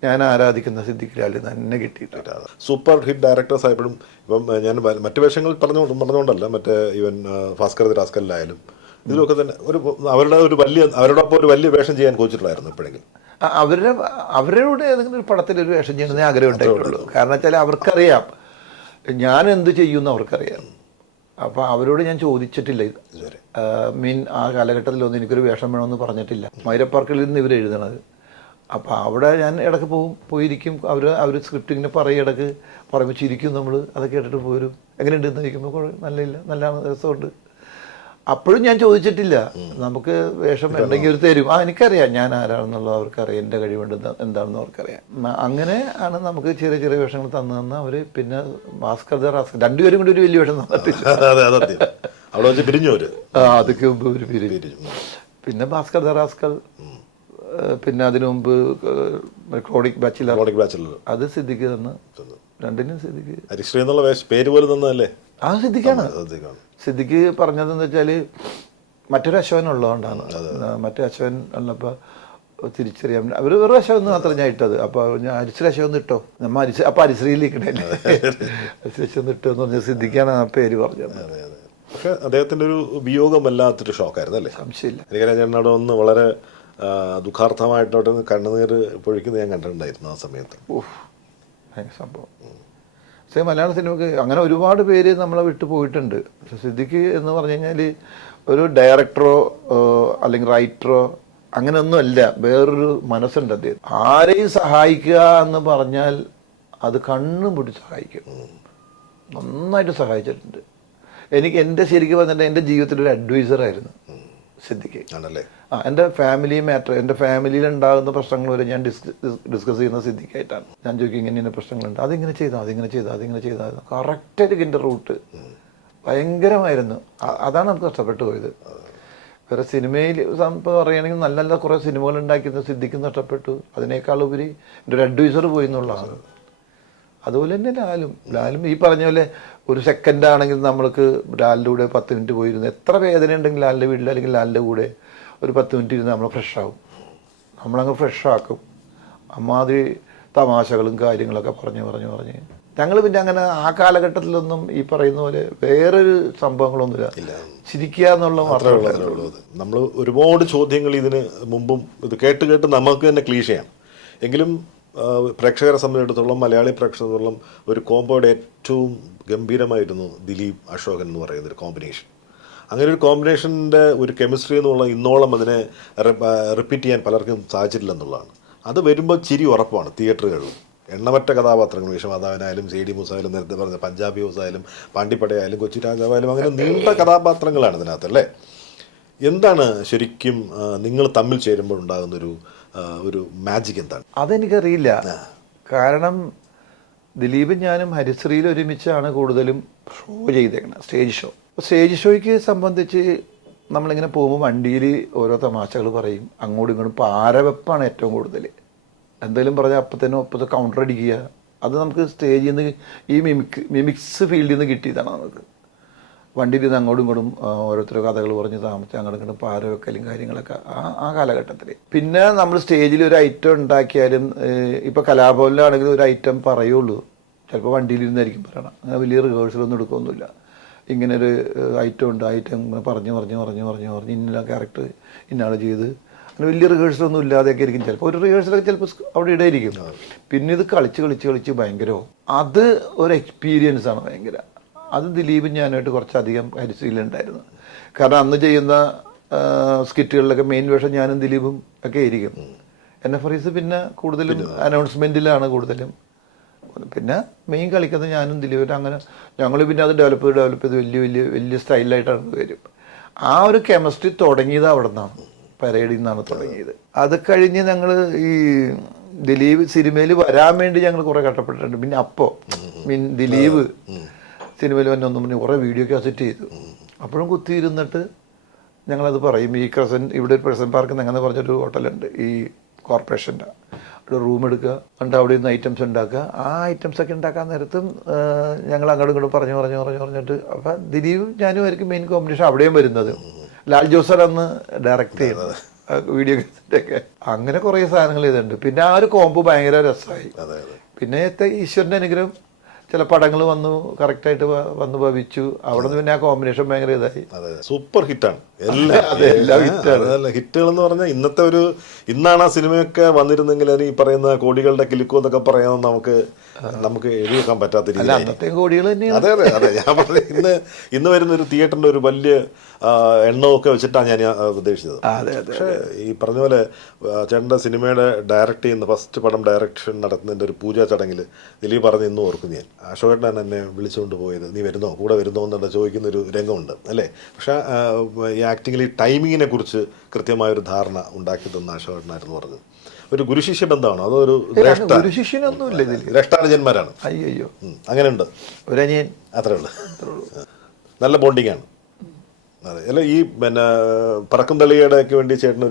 ഞാൻ ആരാധിക്കുന്ന സിദ്ദിഖ് ലാലിൽ തന്നെ കിട്ടിയിട്ടുണ്ട്. സൂപ്പർ ഹിറ്റ് ഡയറക്ടേഴ്സ് ആയപ്പോഴും ഇപ്പം ഞാൻ മറ്റു വേഷങ്ങൾ പറഞ്ഞുകൊണ്ടല്ല, മറ്റേ ഈവൻ ഭാസ്കർ റാസ്കലിലായാലും ഇതിലൊക്കെ തന്നെ അവരോടൊപ്പം ഒരു വലിയ വേഷം ചെയ്യാൻ കോച്ചിട്ടുണ്ടായിരുന്നു എപ്പോഴെങ്കിലും? അവരുടെ ഏതെങ്കിലും ഒരു പടത്തിൽ ഒരു വേഷം ചെയ്യണമെന്ന് ആഗ്രഹം ഉണ്ടായിട്ടുള്ളൂ. കാരണം വെച്ചാൽ അവർക്കറിയാം ഞാൻ എന്ത് ചെയ്യുമെന്ന് അവർക്കറിയാം. അപ്പോൾ അവരോട് ഞാൻ ചോദിച്ചിട്ടില്ല ഇതുവരെ. ആ കാലഘട്ടത്തിലൊന്നും എനിക്കൊരു വേഷം വേണമെന്ന് പറഞ്ഞിട്ടില്ല. മൈരപ്പാർക്കിൽ നിന്ന് ഇവർ എഴുതണത്. അപ്പോൾ അവിടെ ഞാൻ ഇടയ്ക്ക് പോയിരിക്കും. അവർ സ്ക്രിപ്റ്റ് ഇങ്ങനെ പറയും, ഇടയ്ക്ക് പറയുമ്പോൾ ചിരിക്കും നമ്മൾ. അത് കേട്ടിട്ട് പോരും, എങ്ങനെയുണ്ടെന്ന് ചോദിക്കുമ്പോൾ നല്ല രസമുണ്ട്. അപ്പോഴും ഞാൻ ചോദിച്ചിട്ടില്ല, നമുക്ക് വേഷം ഉണ്ടെങ്കിൽ ഒരു തരും. എനിക്കറിയാം ഞാൻ ആരാണെന്നുള്ളത് അവർക്കറിയാം, എൻ്റെ കഴിവുണ്ട് എന്താണെന്ന് അവർക്കറിയാം. അങ്ങനെ ആണ് നമുക്ക് ചെറിയ ചെറിയ വേഷങ്ങൾ തന്നു അവർ. പിന്നെ ഭാസ്കർ റാസ്കൽ രണ്ടുപേരും കൂടി ഒരു വലിയ വേഷം തന്നിട്ടില്ല. അതൊക്കെ മുമ്പ് ഒരു പിരിഞ്ഞു. പിന്നെ ഭാസ്കർ റാസ്കൽ, പിന്നെ അതിനു മുമ്പ് ക്രോണിക് ബാച്ചിലർ, അത് സിദ്ദിഖ് തന്നു. രണ്ടിനും സിദ്ദിഖ് പേര് പോലെ തന്നതല്ലേ? സിദ്ദിഖാണ്. സിദ്ദിഖ് പറഞ്ഞതെന്ന് വെച്ചാൽ മറ്റൊരു അശ്വൻ ഉള്ളതുകൊണ്ടാണ്. മറ്റേ അശ്വൻ ഉള്ളപ്പോൾ തിരിച്ചറിയാൻ അവർ വേറെ അശ്വൻ മാത്രം ഞാൻ ഇട്ടത്. അപ്പോൾ ഞാൻ അരിശ്രീ അശ്വൻ ഇട്ടോ, അപ്പോൾ അരിശ്രീയിൽ ഇരിക്കണല്ലേ, അരിശ്രീ അശ്വൻ ഇട്ടോ എന്ന് പറഞ്ഞ സിദ്ദിഖാണ് ആ പേര് പറഞ്ഞത്. പക്ഷെ അദ്ദേഹത്തിൻ്റെ ഒരു വിയോഗം വല്ലാത്തൊരു ഷോക്കായിരുന്നു അല്ലേ? സംശയമില്ല. എനിക്കറിയാം, ഞാൻ അവിടെ ഒന്ന് വളരെ ദുഃഖാർത്ഥമായിട്ടോട്ട് കണ്ണുനീർ പൊഴിക്കുന്നത് ഞാൻ കണ്ടിട്ടുണ്ടായിരുന്നു ആ സമയത്ത്. ഭയങ്കര സംഭവം. പക്ഷേ മലയാള സിനിമക്ക് അങ്ങനെ ഒരുപാട് പേര് നമ്മളെ വിട്ടു പോയിട്ടുണ്ട്. പക്ഷെ സിദ്ദിഖ് എന്ന് പറഞ്ഞു കഴിഞ്ഞാൽ ഒരു ഡയറക്ടറോ അല്ലെങ്കിൽ റൈറ്ററോ അങ്ങനെയൊന്നും അല്ല, വേറൊരു മനസ്സുണ്ട് അദ്ദേഹം. ആരെയും സഹായിക്കുക എന്ന് പറഞ്ഞാൽ അത് കണ്ണും പിടിച്ച് സഹായിക്കും. നന്നായിട്ട് സഹായിച്ചിട്ടുണ്ട്. എൻ്റെ ശരിക്കും പറഞ്ഞിട്ട് എൻ്റെ ജീവിതത്തിലൊരു അഡ്വൈസറായിരുന്നു സിദ്ദിഖ്. എൻ്റെ ഫാമിലി മാറ്റർ, എൻ്റെ ഫാമിലിയിൽ ഉണ്ടാകുന്ന പ്രശ്നങ്ങൾ വരെ ഞാൻ ഡിസ്കസ് ചെയ്യുന്ന സിദ്ദിഖായിട്ടാണ്. ഞാൻ ചോദിക്കും ഇങ്ങനെ പ്രശ്നങ്ങളുണ്ട്, അതിങ്ങനെ ചെയ്താൽ കറക്റ്റായിട്ട് എൻ്റെ റൂട്ട് ഭയങ്കരമായിരുന്നു. അതാണ് നമുക്ക് നഷ്ടപ്പെട്ടു പോയത്. വേറെ സിനിമയിൽ പറയുകയാണെങ്കിൽ നല്ല നല്ല കുറേ സിനിമകൾ ഉണ്ടാക്കിയത് സിദ്ദിഖ് നഷ്ടപ്പെട്ടു. അതിനേക്കാൾ ഉപരി എൻ്റെ ഒരു അഡ്വൈസർ പോയി എന്നുള്ളതാണ്. അതുപോലെ തന്നെ ലാലും ഈ പറഞ്ഞ പോലെ ഒരു സെക്കൻഡ് ആണെങ്കിൽ നമ്മൾക്ക് ലാലിൻ്റെ കൂടെ 10 മിനിറ്റ് പോയിരുന്നു. എത്ര വേദന ഉണ്ടെങ്കിൽ ലാലിൻ്റെ വീട്ടിൽ അല്ലെങ്കിൽ ലാലിൻ്റെ കൂടെ ഒരു 10 മിനിറ്റ് ഇരുന്ന് നമ്മൾ ഫ്രഷാവും, നമ്മളങ്ങ് ഫ്രഷാക്കും. അമ്മാതിരി തമാശകളും കാര്യങ്ങളൊക്കെ പറഞ്ഞ് ഞങ്ങൾ പിന്നെ അങ്ങനെ ആ കാലഘട്ടത്തിലൊന്നും ഈ പറയുന്ന പോലെ വേറൊരു സംഭവങ്ങളൊന്നുമില്ല, ചിരിക്കുക എന്നുള്ള മാത്രമേ ഉള്ളൂ. നമ്മൾ ഒരുപാട് ചോദ്യങ്ങൾ ഇതിന് മുമ്പും ഇത് കേട്ട് കേട്ട് നമുക്ക് തന്നെ ക്ലീശയാണ്. എങ്കിലും പ്രേക്ഷകരെ സംബന്ധിച്ചിടത്തോളം, മലയാളി പ്രേക്ഷകരോളം ഒരു കോമ്പോയുടെ ഏറ്റവും ഗംഭീരമായിരുന്നു ദിലീപ് അശോകൻ എന്ന് പറയുന്ന ഒരു കോമ്പിനേഷൻ. അങ്ങനെ ഒരു കോമ്പിനേഷൻ്റെ ഒരു കെമിസ്ട്രി എന്നുള്ള ഇന്നോളം അതിനെ റിപ്പീറ്റ് ചെയ്യാൻ പലർക്കും സാധിച്ചിട്ടില്ലെന്നുള്ളതാണ്. അത് വരുമ്പോൾ ചിരി ഉറപ്പാണ് തിയേറ്ററുകളിൽ. എണ്ണമറ്റ കഥാപാത്രങ്ങൾ, വിശ്വമാധവനായാലും സി ഡി മൂസായാലും നേരത്തെ പറഞ്ഞ പഞ്ചാബി ഹൗസായാലും പാണ്ടിപ്പടയായാലും കൊച്ചി രാജാവായാലും അങ്ങനെ നീണ്ട കഥാപാത്രങ്ങളാണ് ഇതിനകത്ത് അല്ലേ. എന്താണ് ശരിക്കും നിങ്ങൾ തമ്മിൽ ചേരുമ്പോൾ ഉണ്ടാകുന്ന ഒരു മാജിക് എന്താണ്? അതെനിക്കറിയില്ല. കാരണം ദിലീപും ഞാനും ഹരിശ്രീയിൽ ഒരുമിച്ചാണ് കൂടുതലും ഷോ ചെയ്തേക്കുന്നത്, സ്റ്റേജ് ഷോ. സ്റ്റേജ് ഷോയ്ക്ക് സംബന്ധിച്ച് നമ്മളിങ്ങനെ പോകുമ്പോൾ വണ്ടിയിൽ ഓരോ തമാശകൾ പറയും, അങ്ങോട്ടും ഇങ്ങോട്ടും പാരവെപ്പാണ് ഏറ്റവും കൂടുതൽ. എന്തെങ്കിലും പറഞ്ഞാൽ അപ്പത്തെ കൗണ്ടർ അടിക്കുക. അത് നമുക്ക് സ്റ്റേജിൽ നിന്ന് ഈ മിമിക്സ് ഫീൽഡിൽ നിന്ന് കിട്ടിയതാണ്. നമുക്ക് വണ്ടിയിൽ നിന്ന് അങ്ങോട്ടും ഇങ്ങോട്ടും ഓരോരുത്തരോ കഥകൾ പറഞ്ഞ് താമസിച്ച് അങ്ങോട്ടും ഇങ്ങോട്ടും പാരവെക്കലും കാര്യങ്ങളൊക്കെ ആ കാലഘട്ടത്തിൽ. പിന്നെ നമ്മൾ സ്റ്റേജിൽ ഒരു ഐറ്റം ഉണ്ടാക്കിയാലും, ഇപ്പോൾ കലാഭവനിലാണെങ്കിലും ഒരു ഐറ്റം പറയുള്ളൂ, ചിലപ്പോൾ വണ്ടിയിലിരുന്നായിരിക്കും പറയണം. അങ്ങനെ വലിയ റിഹേഴ്സലൊന്നും എടുക്കുകയൊന്നുമില്ല. ഇങ്ങനെ ഒരു ഐറ്റം ഉണ്ട്, ഐറ്റം പറഞ്ഞ് ഇന്ന ക്യാരക്ടർ ഇന്നാൾ ചെയ്ത് അങ്ങനെ വലിയ റിഹേഴ്സലൊന്നും ഇല്ലാതെയൊക്കെ ആയിരിക്കും. ചിലപ്പോൾ ഒരു റിഹേഴ്സലൊക്കെ ചിലപ്പോൾ അവിടെ ഇടയിരിക്കും. പിന്നെ ഇത് കളിച്ച് ഭയങ്കരവും അത് ഒരു എക്സ്പീരിയൻസ് ആണ് ഭയങ്കര. അത് ദിലീപും ഞാനായിട്ട് കുറച്ചധികം ഹരിശ്രീയിലുണ്ടായിരുന്നു. കാരണം അന്ന് ചെയ്യുന്ന സ്കിറ്റുകളിലൊക്കെ മെയിൻ വേഷം ഞാനും ദിലീപും ഒക്കെ ആയിരിക്കും. NFRS പിന്നെ കൂടുതലും അനൗൺസ്മെൻറ്റിലാണ് കൂടുതലും. പിന്നെ മെയിൻ കളിക്കുന്നത് ഞാനും ദിലീപും. അങ്ങനെ ഞങ്ങൾ പിന്നെ അത് ഡെവലപ്പ് ചെയ്ത് വലിയ സ്റ്റൈലായിട്ടാണ് വരും. ആ ഒരു കെമിസ്ട്രി തുടങ്ങിയത് അവിടെ നിന്നാണ്, പരേഡിൽ നിന്നാണ് തുടങ്ങിയത്. അത് കഴിഞ്ഞ് ഞങ്ങൾ ഈ ദിലീപ് സിനിമയിൽ വരാൻ വേണ്ടി ഞങ്ങൾ കുറേ കഷ്ടപ്പെട്ടിട്ടുണ്ട്. പിന്നെ ദിലീപ് സിനിമയിൽ വന്നെ ഒന്നും കുറേ വീഡിയോ കാസറ്റ് ചെയ്തു. അപ്പോഴും കുത്തിയിരുന്നിട്ട് ഞങ്ങളത് പറയും. ഈ ഇവിടെ ഒരു പ്രസന്റ് പാർക്ക് അങ്ങനെ പറഞ്ഞൊരു ഹോട്ടലുണ്ട് ഈ കോർപ്പറേഷൻ്റെ. അവിടെ റൂം എടുക്കുക, എന്നിട്ട് അവിടെ നിന്ന് ഐറ്റംസ് ഉണ്ടാക്കുക. ആ ഐറ്റംസൊക്കെ ഉണ്ടാക്കാൻ നേരത്തും ഞങ്ങൾ അങ്ങോട്ടും ഇങ്ങോട്ടും പറഞ്ഞിട്ട് അപ്പം ദിലീപും ഞാനും ആയിരിക്കും മെയിൻ കോമ്പറ്റീഷൻ അവിടെയും വരുന്നത്. ലാൽ ജോസർ അന്ന് ഡയറക്റ്റ് ചെയ്യുന്നത് വീഡിയോ കാസറ്റൊക്കെ. അങ്ങനെ കുറേ സാധനങ്ങൾ ചെയ്തിട്ടുണ്ട്. പിന്നെ ആ ഒരു കോമ്പ് ഭയങ്കര രസമായി. പിന്നെ ഈശ്വരൻ്റെ അനുഗ്രഹം ചില പടങ്ങൾ വന്നു, കറക്റ്റായിട്ട് വന്നു ഭവിച്ചു. അവിടെ നിന്ന് പിന്നെ ആ കോമ്പിനേഷൻ ഭയങ്കര ഇതായി. സൂപ്പർ ഹിറ്റാണ് ഹിറ്റുകൾ എന്ന് പറഞ്ഞാൽ. ഇന്നാണ് ആ സിനിമയൊക്കെ വന്നിരുന്നെങ്കിൽ ഈ പറയുന്ന കോടികളുടെ കിലുക്കോ എന്നൊക്കെ പറയാൻ നമുക്ക് എഴുതി വെക്കാൻ പറ്റാത്ത രീതി. അന്നത്തെ കോടികൾ തന്നെയാണ്. അതെ ഞാൻ പറഞ്ഞത് ഇന്ന് വരുന്ന ഒരു തിയേറ്ററിന്റെ ഒരു വലിയ എണ്ണമൊക്കെ വെച്ചിട്ടാണ് ഞാൻ ഉദ്ദേശിച്ചത്. പക്ഷേ ഈ പറഞ്ഞ പോലെ ചേട്ടൻ്റെ സിനിമയുടെ ഡയറക്റ്റ് ചെയ്യുന്ന ഫസ്റ്റ് പടം ഡയറക്ഷൻ നടത്തുന്നതിൻ്റെ ഒരു പൂജാ ചടങ്ങിൽ ദിലീപ് പറഞ്ഞ് ഇന്നും ഓർക്കും ഞാൻ. അശോകേട്ടനാണ് എന്നെ വിളിച്ചുകൊണ്ട് പോയത്, നീ കൂടെ വരുന്നോ എന്നുള്ള ചോദിക്കുന്നൊരു രംഗമുണ്ട് അല്ലേ. പക്ഷേ ഈ ആക്ടിങ്ങിൽ ഈ ടൈമിങ്ങിനെ കുറിച്ച് കൃത്യമായൊരു ധാരണ ഉണ്ടാക്കി തന്ന അശോകേട്ടനായിരുന്നു പറഞ്ഞത്. ഒരു ഗുരുശിഷ്യ ബന്ധമാണോ അതോ ഒരു ഗുരുശിഷ്യനൊന്നുമില്ല, ജ്യേഷ്ഠാനുജന്മാരാണ്? അയ്യോ അങ്ങനെയുണ്ട്, ഒരനിയൻ, അത്രേ ഉള്ളൂ. നല്ല ബോണ്ടിങ് ആണ്. അതെ അല്ല, ഈ പിന്നെ പറക്കും തളികയുടെ ഒക്കെ വേണ്ടി ചേട്ടന്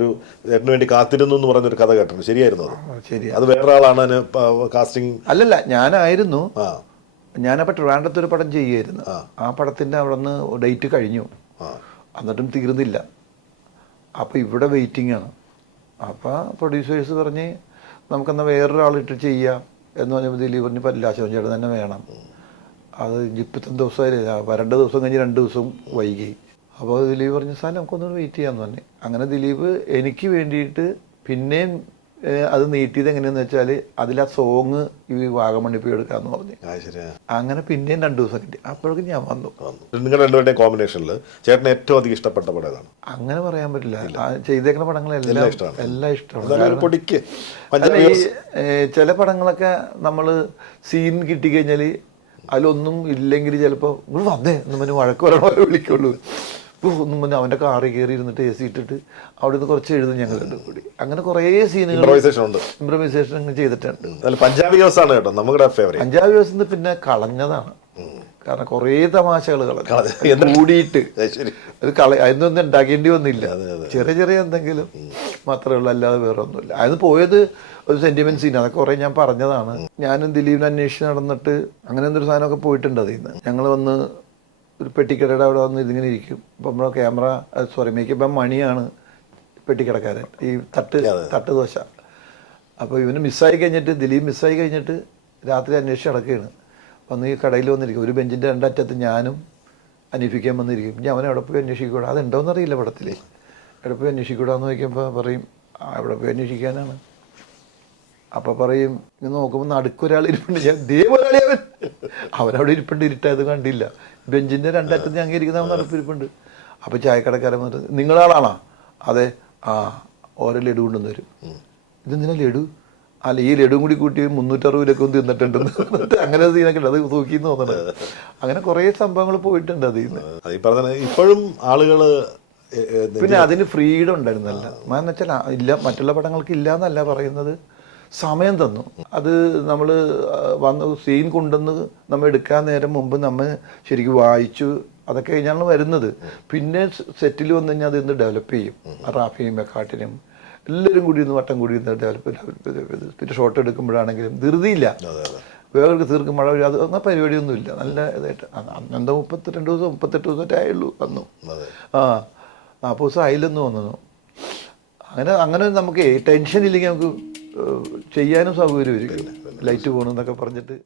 വേണ്ടി കാത്തിരുന്നു എന്ന് പറഞ്ഞൊരു കഥ കേട്ടിട്ടുണ്ട്, ശരിയായിരുന്നു അത്? ശരി, അത് വേറൊരാളാണ് അതിന് കാസ്റ്റിംഗ്? അല്ലല്ല, ഞാനായിരുന്നു. ഞാനപ്പോൾ ട്രിവാൻഡ്രത്ത് ഒരു പടം ചെയ്യുമായിരുന്നു. ആ പടത്തിൻ്റെ അവിടെ നിന്ന് ഡേറ്റ് കഴിഞ്ഞു, എന്നിട്ടും തീർന്നില്ല. അപ്പോൾ ഇവിടെ വെയിറ്റിംഗ് ആണ്. അപ്പോൾ പ്രൊഡ്യൂസേഴ്സ് പറഞ്ഞ് നമുക്കെന്നാൽ വേറൊരാളിട്ട് ചെയ്യാം എന്ന് പറഞ്ഞപ്പോൾ ദിലീപ് പറഞ്ഞ് പറ്റില്ല, അശോകൻ ചേട്ടൻ തന്നെ വേണം. അത് ഇപ്പത്തെ ദിവസമായില്ല, വരേണ്ട ദിവസം കഴിഞ്ഞ് 2 ദിവസം വൈകി. അപ്പോൾ ദിലീപ് പറഞ്ഞ സാർ നമുക്കൊന്ന് വെയിറ്റ് ചെയ്യാമെന്ന് പറഞ്ഞു. അങ്ങനെ ദിലീപ് എനിക്ക് വേണ്ടിയിട്ട് പിന്നെയും അത് നീട്ടിയത് എങ്ങനെയാണെന്ന് വെച്ചാൽ അതിൽ ആ സോങ് ഈ വാഗമണ്ണി പോയി എടുക്കാമെന്ന് പറഞ്ഞു. അങ്ങനെ പിന്നെയും 2 ദിവസം കിട്ടി. അപ്പോഴേക്കും ഞാൻ വന്നു. നിങ്ങൾ രണ്ടുപേരുടെയും കോമ്പിനേഷനിൽ ചേട്ടന് ഏറ്റവും അധികം ഇഷ്ടപ്പെട്ട പടം ഏതാണ്? അങ്ങനെ പറയാൻ പറ്റില്ല. ചെയ്തേക്കുന്ന പടങ്ങളെല്ലാം ഇഷ്ടമാണ്. ചില പടങ്ങളൊക്കെ നമ്മൾ സീൻ കിട്ടിക്കഴിഞ്ഞാൽ അതിലൊന്നും ഇല്ലെങ്കിൽ ചിലപ്പോൾ ഇവിടെ വന്നേ എന്ന് പറഞ്ഞ് വഴക്ക് പറയണവരെ വിളിക്കുള്ളൂ. ഒന്നും പറഞ്ഞ് അവൻ്റെ കാറിൽ കയറി ഇരുന്നിട്ട് AC ഇട്ടിട്ട് അവിടെ നിന്ന് കുറച്ച് എഴുതും ഞങ്ങൾ രണ്ടും കൂടി. അങ്ങനെ കുറേ സീനുകൾ ഇംപ്രവൈസേഷൻ ചെയ്തിട്ടുണ്ട്. പഞ്ചാബി ഹൗസാണ് കേട്ടോ നമ്മുടെ ഫേവറേറ്റ്. പഞ്ചാബി ഹൗസ് പിന്നെ കളഞ്ഞതാണ്. കാരണം കുറേ തമാശകൾ കൂടിയിട്ട് അത് അതിനൊന്നും ഉണ്ടാക്കേണ്ടി വന്നില്ല. ചെറിയ എന്തെങ്കിലും മാത്രമേ ഉള്ളൂ, അല്ലാതെ വേറെ ഒന്നുമില്ല. അതിന് പോയത് ഒരു സെന്റിമെന്റ് സീൻ, അതൊക്കെ കുറേ ഞാൻ പറഞ്ഞതാണ്. ഞാനും ദിലീപിനെ അന്വേഷിച്ച് നടന്നിട്ട് അങ്ങനെ എന്തൊരു സാധനമൊക്കെ പോയിട്ടുണ്ട്. അതിൽ നിന്ന് ഞങ്ങൾ വന്ന് ഒരു പെട്ടിക്കടയുടെ അവിടെ വന്ന് ഇതിങ്ങനെ ഇരിക്കും. അപ്പം നമ്മുടെ ക്യാമറ മേക്കപ്പ് മണിയാണ് പെട്ടിക്കടക്കാരൻ, ഈ തട്ട് ദോശ. അപ്പോൾ ഇവന് മിസ്സായി കഴിഞ്ഞിട്ട്, ദിലീപ് മിസ്സായി കഴിഞ്ഞിട്ട് രാത്രി അന്വേഷിച്ച് നടക്കുകയാണ്. വന്ന് ഈ കടയിൽ വന്നിരിക്കും. ഒരു ബെഞ്ചിൻ്റെ രണ്ടറ്റത്ത് ഞാനും അനീഫിക്കാൻ വന്നിരിക്കും. ഞാൻ അവനെ എവിടെ പോയി അന്വേഷിക്കൂടാ, അതുണ്ടോയെന്ന് അറിയില്ല പടത്തിൽ. എവിടെ പോയി അന്വേഷിക്കൂടാന്ന് ചോദിക്കുമ്പോൾ പറയും എവിടെ പോയി അന്വേഷിക്കാനാണ്. അപ്പം പറയും ഇങ്ങനെ നോക്കുമ്പോൾ നടുക്കൊരാൾ ഇരിപ്പുണ്ട്. ഞാൻ ദേവരാളി അവനവിടെ ഇരിപ്പുണ്ട്, ഇരുട്ടായത് കണ്ടില്ല. ബെഞ്ചിൻ്റെ രണ്ടറ്റത്ത് ഞാൻ ഇരിക്കുന്ന അവൻ നടപ്പിരിപ്പുണ്ട്. അപ്പോൾ ചായക്കടക്കാരൻ വന്നിട്ട് നിങ്ങളാളാണോ? അതെ. ആ, ഓരോ ലഡു കൊണ്ടുവന്ന് തരും. ഇതെന്തിനാ ലഡു? അല്ല, ഈ ലഡുവും കൂടി കൂട്ടി 360 ഒന്ന് തിന്നിട്ടുണ്ടെന്ന് പറഞ്ഞിട്ട് അങ്ങനെ സീനൊക്കെ ഉണ്ട്. അത് തൂക്കിന്ന് തോന്നണത്. അങ്ങനെ കുറേ സംഭവങ്ങൾ പോയിട്ടുണ്ട് അതിൽ നിന്ന്. ഈ പറഞ്ഞ ഇപ്പോഴും ആളുകൾ പിന്നെ അതിന് ഫ്രീഡം ഉണ്ടായിരുന്നല്ല. എന്ന് വെച്ചാൽ ഇല്ല, മറ്റുള്ള പടങ്ങൾക്ക് ഇല്ല എന്നല്ല പറയുന്നത്, സമയം തന്നു. അത് നമ്മൾ വന്ന് സീൻ കൊണ്ടുവന്ന് നമ്മൾ എടുക്കാൻ നേരം മുമ്പ് നമ്മൾ ശരിക്കും വായിച്ചു, അതൊക്കെ കഴിഞ്ഞാണ് വരുന്നത്. പിന്നെ സെറ്റിൽ വന്നു കഴിഞ്ഞാൽ അത് ഇന്ന് ഡെവലപ്പ് ചെയ്യും. റാഫിയും മെക്കാട്ടിനും എല്ലാവരും കൂടി ഒന്ന് വട്ടം കൂടി ഡെവലപ്പ്. പിന്നെ ഷോട്ട് എടുക്കുമ്പോഴാണെങ്കിലും ധൃതിയില്ല, വേറെ തീർക്കും മഴ വരും, അത് അങ്ങനെ പരിപാടിയൊന്നുമില്ല. നല്ല ഇതായിട്ട് അന്നെന്താ 32 ദിവസം 38 ദിവസമൊക്കെ ആയുള്ളൂ വന്നു. 40 ദിവസം ആയില്ലെന്ന് തോന്നുന്നു. അങ്ങനെ നമുക്ക് ടെൻഷൻ ഇല്ലെങ്കിൽ നമുക്ക് ചെയ്യാനും സൗകര്യം ഇരിക്കും. ലൈറ്റ് പോകണമെന്നൊക്കെ പറഞ്ഞിട്ട്